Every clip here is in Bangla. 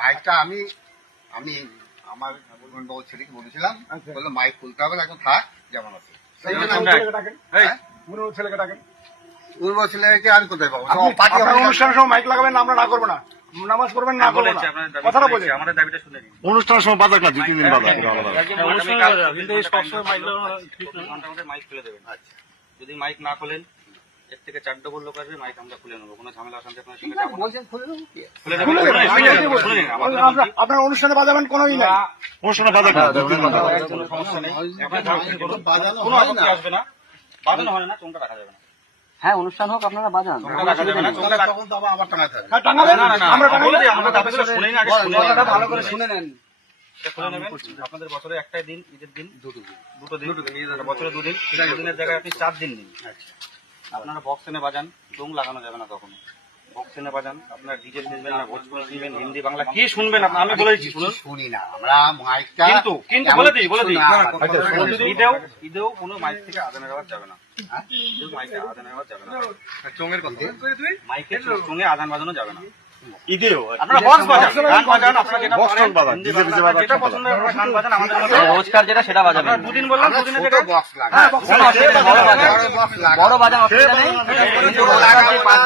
মাইকটা আমি আমার বাবু ছেলেকে বলেছিলাম, বললো মাইক খুলতে হবে, এখন থাক যেমন আছে। ছেলেকে আমি কোথায় পাবো? অনুষ্ঠানের সময় মাইক লাগাবেন, আমরা না করবো না, নামাজ পড়বেন না, কথাটা বলছি। আমাদের দাবিটা শুনে নিন। অনুষ্ঠানের সময় বাজার না, 2-3 দিন বাজার মাইক খুলে দেবেন। যদি মাইক না খোলেন, এর থেকে 4 ডবল লোক আসবে, মাইক আমরা খুলে নেবো, কোনো ঝামেলা অশান্তি আপনার সঙ্গে যাবো না। আপনার অনুষ্ঠানে বাজাবেন, কোনো ই নাই, অনুষ্ঠানে বাজার না, সমস্যা নেই, কোনো আপত্তি আসবে না, বাজানো হয় না, চোখটা রাখা যাবে না। হ্যাঁ, অনুষ্ঠান হোক, আপনারা বাজান, ভালো করে শুনে নেন। আপনাদের বছরে একটাই দিন, ঈদের দিন, দুটো দিন, বছরে 2 দিন, 2 দিনের জায়গায় আপনি 4 দিন দিন। আপনারা বক্স এনে বাজান, ডোং লাগানো যাবে না কখনো। বক্স এনে বাজান, আপনারা ডিজে শুনবেন না, ভোজপুরি শুনবেন, হিন্দি বাংলা কি শুনবেন আপনার, আমি বলে দিচ্ছি শুনুন। শুনি না আমরা মাইকটা, কিন্তু বলে দিই ঈদেও কোনো মাইক থেকে আজানের আওয়াজ যাবে না, মাইকে আজানের আওয়াজ যাবে না, চোঙের কথা, মাইকে চোঙে আজান বাজানো যাবে না। ঈদেও আপনারা বক্স বাজান, গান বাজান, আপনারা যেটা পারেন, যেটা পছন্দ হয় গান বাজান, আমাদের রোজকার যেটা সেটা বাজাবেন। 2 দিন বললাম, 2 দিনের জায়গায় বক্স লাগা, বড় বাজান, অসুবিধা নেই,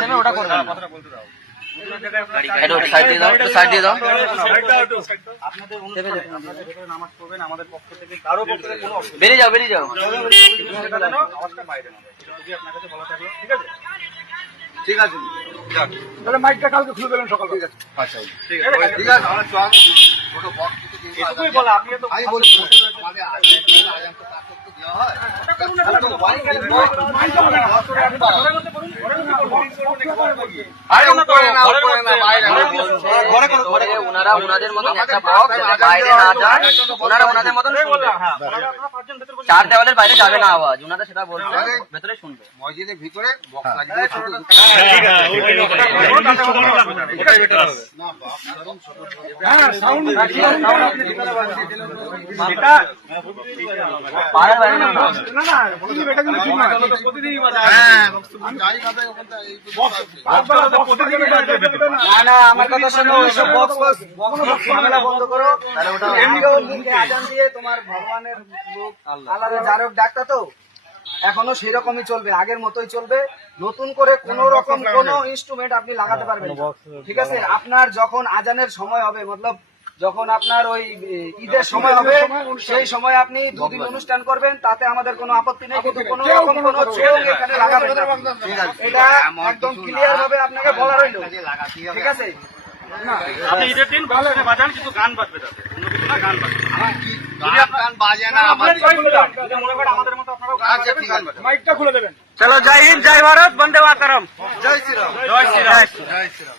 কিন্তু ওটা করবেন না। আপনাদের নামাজ পড়বেন, আমাদের পক্ষ থেকে কারো পক্ষ থেকে কোনো বেরিয়ে যাও আওয়াজটা বাইরে না, যদি আপনার কাছে বলা থাকলো। ঠিক আছে, তাহলে মাইকটা কালকে খুলে দেবেন সকাল। ঠিক আছে, আচ্ছা ঠিক আছে, ঠিক আছে, আমরা চল ছোট বক্স এটুকুই বলা, আপনি তো আমি বলি আমাদের আয়াম তো কাজ করতে দেওয়া হয়, ওনারা ওনাদের মতন একটা বক্স বাইরে না যান, ওনারা ওনাদের মতন শুনবে, 4 দেওয়ালের বাইরে যাবে না আওয়াজ, ওনারা সেটা বলছে, ভেতরে শুনবে। মসজিদের ভিতরে বক্স লাগিয়ে আমার কথা শোনো, ঝামেলা বন্ধ করো। তোমার ভগবানের লোক আল্লাহ জারক ডাক্তার তো এখনো সেরকমই চলবে, আগের মতোই চলবে, নতুন করে কোন রকম কোন ইনস্ট্রুমেন্ট আপনি লাগাতে পারবেন না, ঠিক আছে? আপনার যখন আজানের সময় হবে, মতলব যখন আপনার ওই ঈদের সময় হবে, সেই সময় আপনি 2 দিন অনুষ্ঠান করবেন, তাতে আমাদের কোনো আপত্তি নেই, কিন্তু কোন রকম কোন চোখ এখানে লাগাবেন না, এটা একদম ক্লিয়ার ভাবে আপনাকে বলা রইল, ঠিক আছে? আপনি ঈদের দিন বক্সে বাজান, কিন্তু গান বাজবে, তাতে অন্য কিছু না, গান বাজবে, গান বাজে না, যদি মনে করেন আমাদের মতো আপনারাও গান বাজাবেন, মাইকটা খুলে দেবেন। চলো, জয় হিন্দ, জয় ভারত, বন্দে মাতরম, জয় শ্রীরাম, জয় শ্রীরাম, জয় শ্রীরাম।